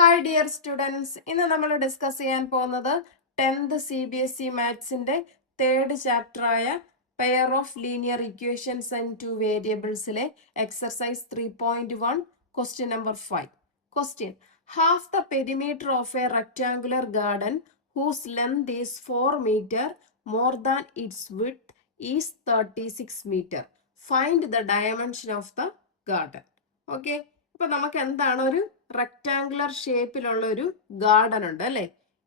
Hi dear students, ഇന്ന് നമ്മൾ discuss ചെയ്യാൻ പോകുന്നത് 10th CBSE മാത്സിന്റെ 3rd ചാപ്റ്ററായ pair of linear equations and two വേരിയബിൾസിലെ exercise 3.1 question number 5. Question: half the perimeter of a rectangular garden whose length is 4 meter more than its width is 36 meter. Find the dimension of the garden. Okay, അപ്പൊ നമുക്ക് എന്താണ്, ഒരു rectangular ഷേപ്പിലുള്ള ഒരു garden ഉണ്ട് അല്ലെ.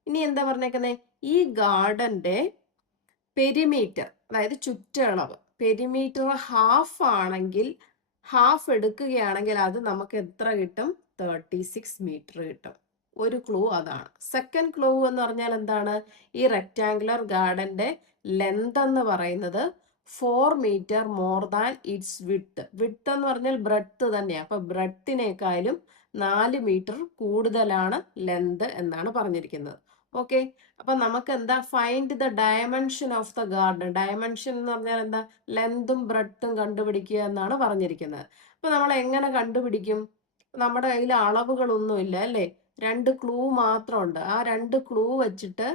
ഇനി എന്താ പറഞ്ഞേക്കുന്നത്, ഈ ഗാർഡന്റെ പെരിമീറ്റർ, അതായത് ചുറ്റളവ്, പെരിമീറ്റർ ഹാഫ് ആണെങ്കിൽ, ഹാഫ് എടുക്കുകയാണെങ്കിൽ അത് നമുക്ക് എത്ര കിട്ടും? 36 മീറ്റർ കിട്ടും. ഒരു ക്ലൂ അതാണ്. സെക്കൻഡ് ക്ലൂ എന്ന് പറഞ്ഞാൽ എന്താണ്, ഈ റെക്ടാങ്കുലർ ഗാർഡന്റെ ലെന്ത് എന്ന് പറയുന്നത് 4 meter more than its width. Width എന്ന് പറഞ്ഞാൽ ബ്രെഡ്ത്ത് തന്നെയാണ്. അപ്പൊ ബ്രെഡ്ത്തിനേക്കാളും 4 മീറ്റർ കൂടുതലാണ് ലെന്ത് എന്നാണ് പറഞ്ഞിരിക്കുന്നത്. ഓക്കെ, അപ്പൊ നമുക്ക് എന്താ, find the dimension of the garden. Dimension എന്ന് പറഞ്ഞാൽ എന്താ, ലെന്തും ബ്രെഡ്ത്തും കണ്ടുപിടിക്കുക എന്നാണ് പറഞ്ഞിരിക്കുന്നത്. അപ്പൊ നമ്മൾ എങ്ങനെ കണ്ടുപിടിക്കും? നമ്മുടെ കയ്യിൽ അളവുകളൊന്നും ഇല്ല അല്ലേ, 2 ക്ലൂ മാത്രമുണ്ട്. ആ 2 ക്ലൂ വെച്ചിട്ട്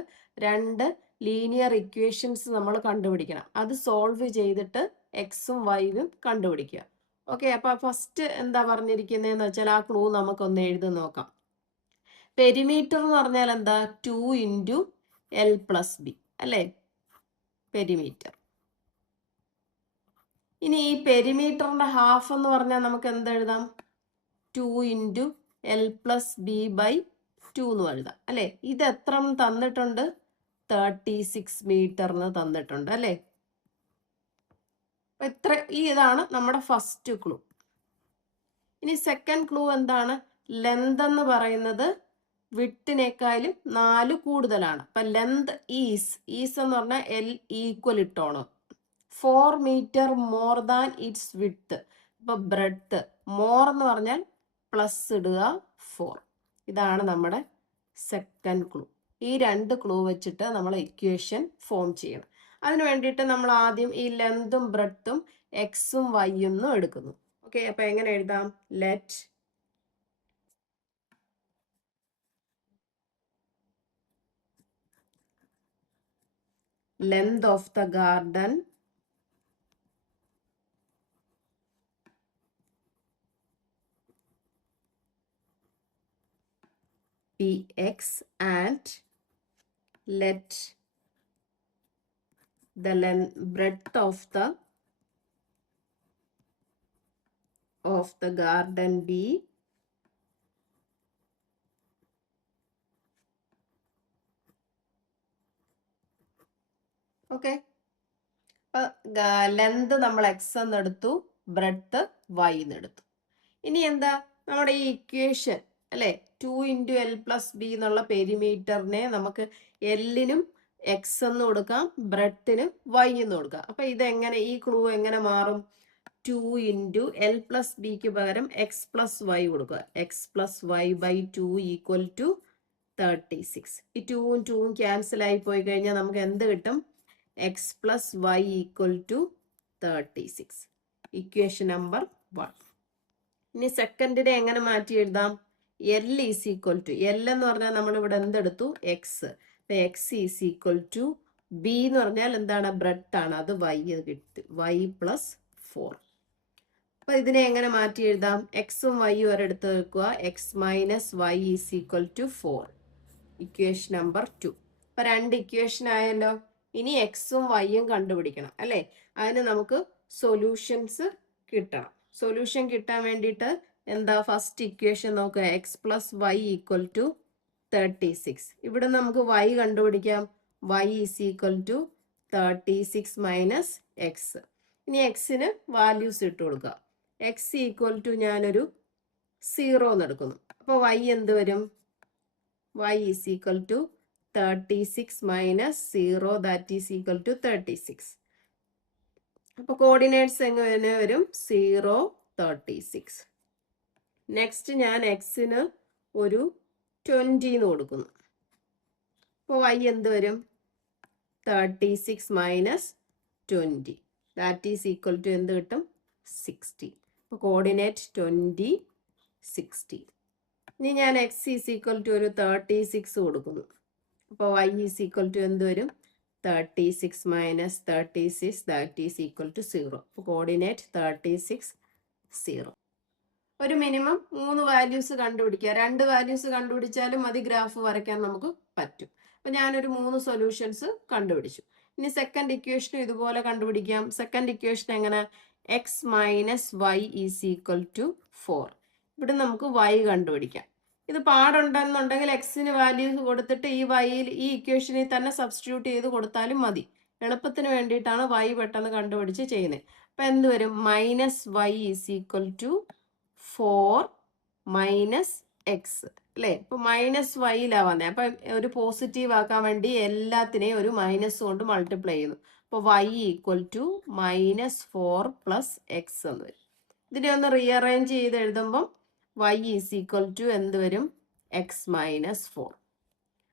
2 ലീനിയർ ഇക്വേഷൻസ് നമ്മൾ കണ്ടുപിടിക്കണം. അത് സോൾവ് ചെയ്തിട്ട് എക്സും വൈയും കണ്ടുപിടിക്കുക. ഓക്കെ, അപ്പൊ ഫസ്റ്റ് എന്താ പറഞ്ഞിരിക്കുന്നതെന്ന് വെച്ചാൽ ആ ക്ലൂ നമുക്കൊന്ന് എഴുതി നോക്കാം. പെരിമീറ്റർ എന്ന് പറഞ്ഞാൽ എന്താ, 2 ഇൻറ്റു എൽ പ്ലസ് ബി അല്ലേ, പെരിമീറ്റർ. ഇനി ഈ പെരിമീറ്ററിന്റെ ഹാഫ് എന്ന് പറഞ്ഞാൽ നമുക്ക് എന്താ എഴുതാം, 2 into L plus B by 2 എന്ന് എഴുതാം അല്ലേ. ഇത് എത്ര തന്നിട്ടുണ്ട്? 36 മീറ്ററിന് തന്നിട്ടുണ്ട് അല്ലേ. എത്ര, ഇതാണ് നമ്മുടെ ഫസ്റ്റ് ക്ലൂ. ഇനി സെക്കൻഡ് ക്ലൂ എന്താണ്, ലെന്ത് എന്ന് പറയുന്നത് വിട്ടിനേക്കാളും 4 കൂടുതലാണ്. അപ്പൊ ലെന്ത് ഈസ് എന്ന് പറഞ്ഞാൽ എൽ ഈക്വൽ ഇട്ടോണം. 4 meter more than its width. അപ്പൊ ബ്രെഡ്ത്ത് മോർ എന്ന് പറഞ്ഞാൽ പ്ലസ് ഇടുക 4. ഇതാണ് നമ്മുടെ സെക്കൻഡ് ക്ലൂ. ഈ 2 ക്ലൂ വെച്ചിട്ട് നമ്മൾ ഇക്വേഷൻ ഫോം ചെയ്യണം. അതിന് വേണ്ടിയിട്ട് നമ്മൾ ആദ്യം ഈ ലെന്തും ബ്രെഡ്ത്തും എക്സും വൈയും എടുക്കുന്നു. ഓക്കെ, അപ്പൊ എങ്ങനെ എഴുതാം? Let length of the garden be x and let the breadth of the garden be okay. Length നമ്മൾ എക്സ് എന്നെടുത്തു, ബ്രെഡ്ത്ത് വൈ എന്നെടുത്തു. ഇനി എന്താ, നമ്മുടെ ഈ ഇക്വേഷൻ അല്ലെ, 2 ഇൻറ്റു എൽ പ്ലസ് ബി എന്നുള്ള പെരിമീറ്ററിനെ നമുക്ക് എല്ലിനും എക്സ് എന്ന് കൊടുക്കാം, ബ്രെഡ്ത്തിന് വൈ എന്ന് കൊടുക്കാം. അപ്പൊ ഇതെങ്ങനെ, ഈ ക്ലൂ എങ്ങനെ മാറും? 2 ഇൻറ്റു എൽ പ്ലസ് ബിക്ക് പകരം എക്സ് പ്ലസ് വൈ കൊടുക്കുക. X plus Y by 2 equal to 36. ഈ 2ഉം 2ഉം ക്യാൻസൽ ആയി പോയി കഴിഞ്ഞാൽ നമുക്ക് എന്ത് കിട്ടും? X plus Y equal to 36. Equation number 1. ഇനി സെക്കൻഡിനെ എങ്ങനെ മാറ്റി എഴുതാം? L is equal to, L എന്ന് പറഞ്ഞാൽ നമ്മൾ ഇവിടെ എന്തെടുത്തു? X. X is equal to b എന്ന് പറഞ്ഞാൽ എന്താണ്? ബ്രെഡ് ആണ്. അത് വൈ കിട്ടി, വൈ പ്ലസ് 4. അപ്പൊ ഇതിനെ എങ്ങനെ മാറ്റി എഴുതാം? എക്സും വൈയും ഒരെടുത്ത് വെക്കുക. X minus Y is equal to 4. Equation number 2. അപ്പൊ 2 ഇക്വേഷൻ ആയല്ലോ. ഇനി എക്സും വൈയും കണ്ടുപിടിക്കണം അല്ലെ. അതിന് നമുക്ക് സൊല്യൂഷൻസ് കിട്ടണം. സൊല്യൂഷൻ കിട്ടാൻ വേണ്ടിയിട്ട് എന്താ, ഫസ്റ്റ് ഇക്വേഷൻ നോക്കുക. X plus Y equal to 36. ഇവിടെ നമുക്ക് വൈ കണ്ടുപിടിക്കാം. Y is equal to 36 minus X. ഇനി എക്സിന് വാല്യൂസ് ഇട്ട് കൊടുക്കുക. എക്സ് ഈക്വൽ ടു ഞാനൊരു 0 എന്ന് എടുക്കുന്നു. അപ്പൊ വൈ എന്ത് വരും? y is equal to 36 minus 0, that is equal to 36. അപ്പോൾ കോർഡിനേറ്റ്സ് എങ്ങനെ വരും? 0, 36. നെക്സ്റ്റ് ഞാൻ എക്സിന് ഒരു 20 എന്ന് കൊടുക്കുന്നു. അപ്പോൾ y എന്ത് വരും? 36 minus 20, that is equal to എന്ത് കിട്ടും? 60. അപ്പോൾ കോർഡിനേറ്റ് 20, 60. ഇനി ഞാൻ എക്സ് ഈസ് ഈക്വൽ ടു ഒരു 36 കൊടുക്കുന്നു. അപ്പോൾ വൈ ഈസ് ഈക്വൽ ടു എന്ത് വരും? 36 minus 36 that is equal to 0. അപ്പോൾ കോർഡിനേറ്റ് 36 0. ഒരു മിനിമം 3 വാല്യൂസ് കണ്ടുപിടിക്കുക. 2 വാല്യൂസ് കണ്ടുപിടിച്ചാലും മതി ഗ്രാഫ് വരയ്ക്കാൻ നമുക്ക് പറ്റും. അപ്പോൾ ഞാനൊരു 3 സൊല്യൂഷൻസ് കണ്ടുപിടിച്ചു. ഇനി സെക്കൻഡ് ഇക്വേഷനും ഇതുപോലെ കണ്ടുപിടിക്കാം. സെക്കൻഡ് ഇക്വേഷൻ എങ്ങനെ? X minus Y is equal to 4. ഇവിടെ നമുക്ക് വൈ കണ്ടുപിടിക്കാം. ഇത് പാടുണ്ടെന്നുണ്ടെങ്കിൽ എക്സിന് വാല്യൂസ് കൊടുത്തിട്ട് ഈ വൈയിൽ ഈ ഇക്വേഷനിൽ തന്നെ സബ്സ്റ്റിറ്റ്യൂട്ട് ചെയ്ത് കൊടുത്താലും മതി. എളുപ്പത്തിന് വേണ്ടിയിട്ടാണ് വൈ പെട്ടെന്ന് കണ്ടുപിടിച്ച് ചെയ്യുന്നത്. അപ്പം എന്ത് വരും? Minus Y is equal to 4 minus X അല്ലേ? ഇപ്പൊ മൈനസ് വൈയിലാ വന്നേ. അപ്പൊ ഒരു പോസിറ്റീവ് ആക്കാൻ വേണ്ടി എല്ലാത്തിനെയും ഒരു മൈനസ് കൊണ്ട് മൾട്ടിപ്ലൈ ചെയ്യുന്നു. അപ്പോൾ Y equal to minus 4 plus X എന്ന് വരും. ഇതിനെ ഒന്ന് റീഅറേഞ്ച് ചെയ്ത് എഴുതുമ്പം വൈ ഈസ് ഈക്വൽ ടു എന്ത് വരും? X minus 4.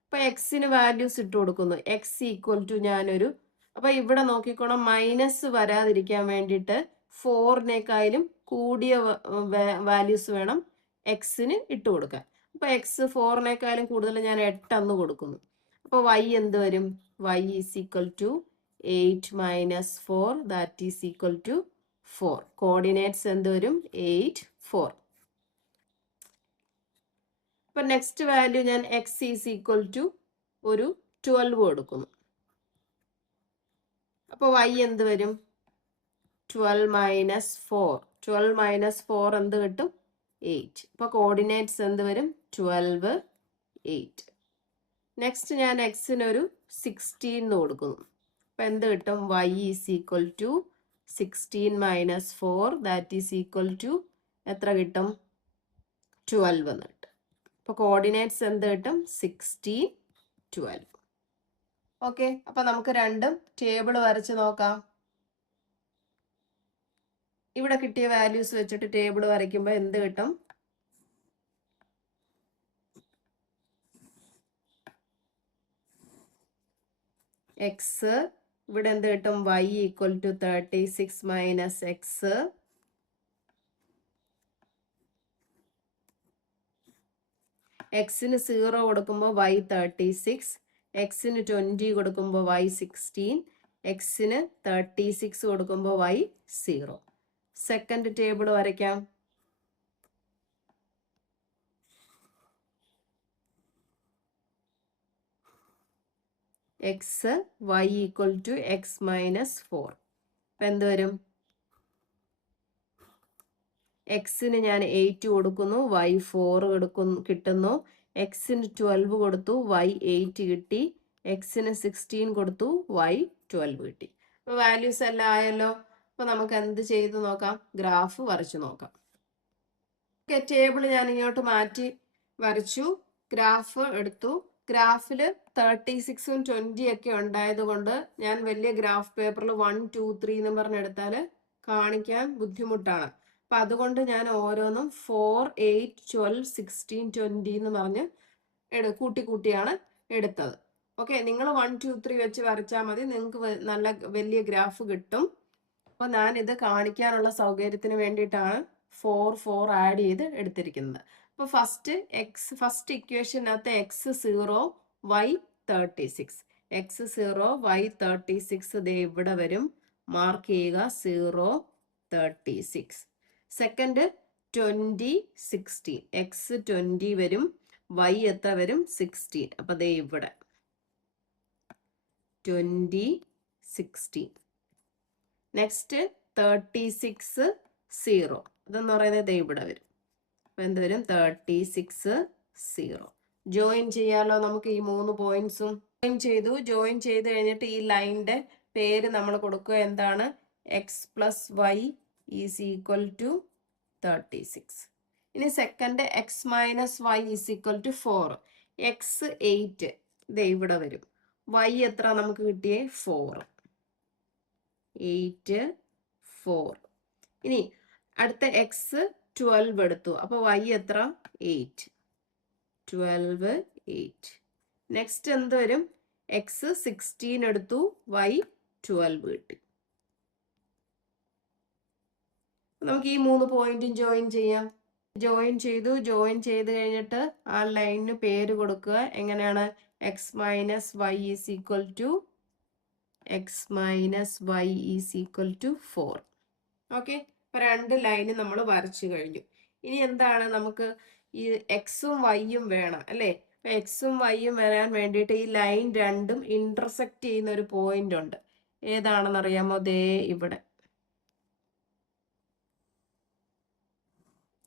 അപ്പൊ എക്സിന് വാല്യൂസ് ഇട്ട് കൊടുക്കുന്നു. എക്സ് ഈക്വൽ ടു ഞാനൊരു, അപ്പൊ ഇവിടെ നോക്കിക്കോണം, മൈനസ് വരാതിരിക്കാൻ വേണ്ടിയിട്ട് 4-നേക്കാളും കൂടിയ വാല്യൂസ് വേണം എക്സിന് ഇട്ട് കൊടുക്കാൻ. അപ്പൊ എക്സ് 4-നേക്കാളും കൂടുതൽ ഞാൻ 8 കൊടുക്കുന്നു. അപ്പൊ വൈ എന്ത് വരും? Y is equal to 8 minus 4 that is equal to 4. Coordinates എന്ത് വരും? 8 4. അപ്പൊ നെക്സ്റ്റ് വാല്യൂ ഞാൻ എക്സ് ഈസ് ഈക്വൽ ടു ഒരു 12 കൊടുക്കുന്നു. അപ്പൊ വൈ എന്ത് വരും? 12 മൈനസ് 4. 12 മൈനസ് 4 എന്ത് കിട്ടും? 8. അപ്പൊ കോർഡിനേറ്റ്സ് എന്ത് വരും? 12 8. നെക്സ്റ്റ് ഞാൻ എക്സിനൊരു 16 കൊടുക്കുന്നു. അപ്പൊ എന്ത് കിട്ടും? Y is equal to 16 minus 4 that is equal to എത്ര കിട്ടും? 12 എന്ന് കിട്ടും. അപ്പൊ കോർഡിനേറ്റ്സ് എന്ത് കിട്ടും? 16 12. ഓക്കെ, അപ്പൊ നമുക്ക് രണ്ടും ടേബിൾ വരച്ച് നോക്കാം. ഇവിടെ കിട്ടിയ വാല്യൂസ് വെച്ചിട്ട് ടേബിൾ വരയ്ക്കുമ്പോൾ എന്ത് കിട്ടും? എക്സ്, ഇവിടെ എന്ത് കിട്ടും? Y equal to 36 minus X, എക്സിന് 0 കൊടുക്കുമ്പോൾ വൈ 36, എക്സിന് 20 കൊടുക്കുമ്പോൾ വൈ 16, എക്സിന് 36 കൊടുക്കുമ്പോൾ വൈ 0. സെക്കൻഡ് ടേബിൾ വരയ്ക്കാം. X Y equal to X minus 4. അപ്പം എന്ത് വരും? എക്സിന് ഞാൻ 8 കൊടുക്കുന്നു, വൈ 4 കിട്ടുന്നു. എക്സിന് 12 കൊടുത്തു, വൈ 8 കിട്ടി. എക്സിന് 16 കൊടുത്തു, വൈ 12 കിട്ടി. അപ്പോൾ വാല്യൂസ് എല്ലാം ആയല്ലോ. അപ്പോൾ നമുക്ക് എന്ത് ചെയ്ത് നോക്കാം? ഗ്രാഫ് വരച്ചു നോക്കാം. ഓക്കെ, ടേബിൾ ഞാൻ ഇങ്ങോട്ട് മാറ്റി വരച്ചു, ഗ്രാഫ് എടുത്തു. ഗ്രാഫിൽ 36ഉം 20 ഒക്കെ ഉണ്ടായത് കൊണ്ട് ഞാൻ വലിയ ഗ്രാഫ് പേപ്പറിൽ 1 2 3 എന്ന് പറഞ്ഞെടുത്താൽ കാണിക്കാൻ ബുദ്ധിമുട്ടാണ്. അപ്പം അതുകൊണ്ട് ഞാൻ ഓരോന്നും 4 8 12 16 20 എന്ന് പറഞ്ഞ് കൂട്ടിയാണ് എടുത്തത്. ഓക്കെ, നിങ്ങൾ 1 2 3 വെച്ച് വരച്ചാൽ മതി, നിങ്ങൾക്ക് നല്ല വലിയ ഗ്രാഫ് കിട്ടും. അപ്പോൾ ഞാനിത് കാണിക്കാനുള്ള സൗകര്യത്തിന് വേണ്ടിയിട്ടാണ് 4 4 ആഡ് ചെയ്ത് എടുത്തിരിക്കുന്നത്. അപ്പോൾ ഫസ്റ്റ് ഇക്വേഷനകത്ത് എക്സ് 0 വൈ 36, എക്സ് 0 വൈ 36 ദേ ഇവിടെ വരും, മാർക്ക് ചെയ്യുക 0 36. സെക്കൻഡ് 20 16, എക്സ് 20 വരും, വൈ എത്ര വരും? 16. അപ്പോൾ ദേ ഇവിടെ 20 16. നെക്സ്റ്റ് 36 0, ഇതെന്ന് പറയുന്നത് ഇവിടെ വരും. അപ്പോൾ എന്ത് വരും? 36 0. ജോയിൻ ചെയ്യാലോ നമുക്ക് ഈ 3 പോയിന്റ്സും. ജോയിൻ ചെയ്ത് കഴിഞ്ഞിട്ട് ഈ ലൈനിന്റെ പേര് നമ്മൾ കൊടുക്കുക. എന്താണ്? X plus Y is equal to 36. ഇനി second X minus Y is equal to 4. X 8 ഇത് ഇവിടെ വരും, വൈ എത്ര നമുക്ക് കിട്ടിയേ? 4 8 4. ഇനി അടുത്ത എക്സ് 12 എടുത്തു, അപ്പോൾ വൈ എത്ര? 8 12 8. നെക്സ്റ്റ് എന്ത് വരും? എക്സ് 16 എടുത്തു, വൈ 12 കിട്ടി. നമുക്ക് ഈ 3 പോയിന്റും ജോയിൻ ചെയ്യാം. ജോയിൻ ചെയ്ത് കഴിഞ്ഞിട്ട് ആ ലൈനിന് പേര് കൊടുക്കുക. എങ്ങനെയാണ്? X minus Y is equal to four. Okay, അപ്പൊ 2 ലൈന് നമ്മൾ വരച്ചു കഴിഞ്ഞു. ഇനി എന്താണ്? നമുക്ക് ഈ എക്സും വൈയും വേണം അല്ലേ? അപ്പൊ എക്സും വൈയും വരാൻ വേണ്ടിയിട്ട് ഈ ലൈൻ രണ്ടും ഇന്റർസെക്ട് ചെയ്യുന്ന ഒരു പോയിന്റ് ഉണ്ട്. ഏതാണെന്ന് അറിയാമോ? ദേ ഇവിടെ.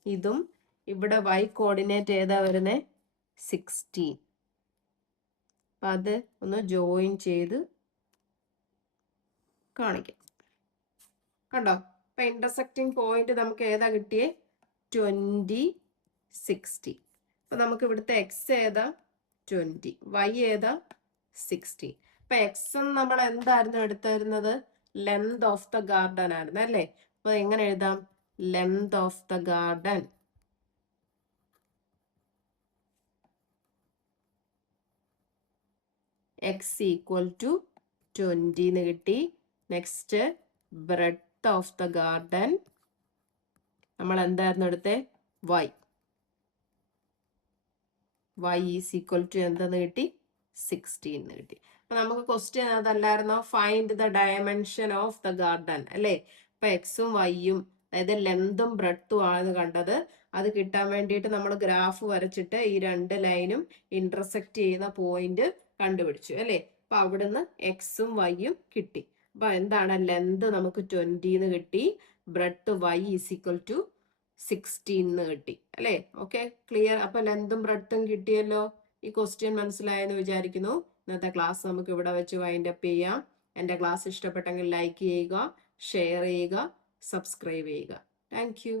ഇതും ഇവിടെ y കോർഡിനേറ്റ് ഏതാ വരുന്നേ? 16. അപ്പൊ അത് ഒന്ന് ജോയിൻ ചെയ്ത് കാണിക്കാം. കണ്ടോ? അപ്പൊ ഇന്റർസെക്റ്റിംഗ് പോയിന്റ് നമുക്ക് ഏതാ കിട്ടിയേ? 20, 60. അപ്പൊ നമുക്ക് ഇവിടുത്തെ എക്സ് ഏതാ? 20. y ഏതാ? 60. അപ്പൊ എക്സ് നമ്മൾ എന്തായിരുന്നു എടുത്തിരുന്നത്? ലെങ്ത് ഓഫ് ദ ഗാർഡൻ ആയിരുന്നു അല്ലേ? അപ്പൊ എങ്ങനെ എഴുതാം? Length of the garden X equal to 20 എന്ന് കിട്ടി. Next breadth of the garden നമ്മൾ എന്തായിരുന്നു എടുത്തേ? y ഈസ് ഈക്വൽ ടു എന്തെന്ന് കിട്ടി? 16 എന്ന് കിട്ടി. അപ്പൊ നമുക്ക് ക്വസ്റ്റ്യൻ അതല്ലായിരുന്നോ? Find the dimension of the garden അല്ലേ? അപ്പൊ എക്സും വൈയും, അതായത് ലെങ്തും ബ്രെഡ്ത്തും ആണ് കണ്ടത്. അത് കിട്ടാൻ വേണ്ടിയിട്ട് നമ്മൾ ഗ്രാഫ് വരച്ചിട്ട് ഈ 2 ലൈനും ഇന്റർസെക്ട് ചെയ്യുന്ന പോയിന്റ് കണ്ടുപിടിച്ചു അല്ലേ? അപ്പൊ അവിടുന്ന് എക്സും വൈയും കിട്ടി. അപ്പൊ എന്താണ്? ലെങ്ത് നമുക്ക് 20 എന്ന് കിട്ടി, breadth y is equal to 16 എന്ന് കിട്ടി അല്ലേ? Okay, clear. അപ്പൊ ലെങ്തും ബ്രെഡ്ത്തും കിട്ടിയല്ലോ. ഈ ക്വസ്റ്റ്യൻ മനസ്സിലായെന്ന് വിചാരിക്കുന്നു. ഇന്നത്തെ ക്ലാസ് നമുക്ക് ഇവിടെ വെച്ച് വൈൻഡ് അപ്പ് ചെയ്യാം. എൻ്റെ ക്ലാസ് ഇഷ്ടപ്പെട്ടെങ്കിൽ ലൈക്ക് ചെയ്യുക, ഷെയർ ചെയ്യുക, സബ്സ്ക്രൈബ് ചെയ്യുക. Thank you.